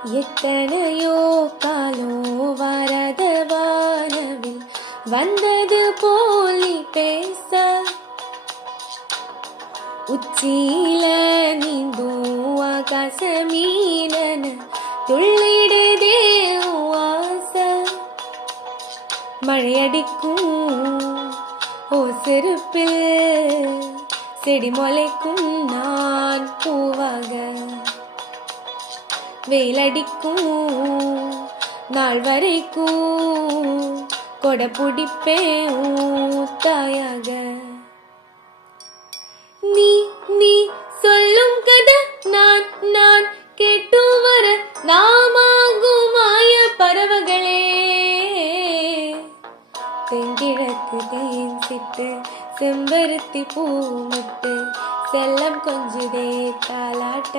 எத்தனையோ காலோ வரத வானவில் வந்தது போலி பேச உச்சியில நீந்தும் ஆகாச மீனன துள்ளிடுதே ஆசை மழையடிக்கும் ஓ செருப்பில் செடி முளைக்கும் நான் பூவாக வெயிலடிக்கும் நாள் வரைக்கும் கொடை பிடிப்பேன் தாயாக நீ நீ சொல்லும் கதை நான் நான் கேட்டு வர நாமாகும் மாய பறவைகளே தென்கிழக்கு தேன் சிட்டு செம்பருத்தி பூ முட்டு செல்லம் கொஞ்சுதே தாலாட்ட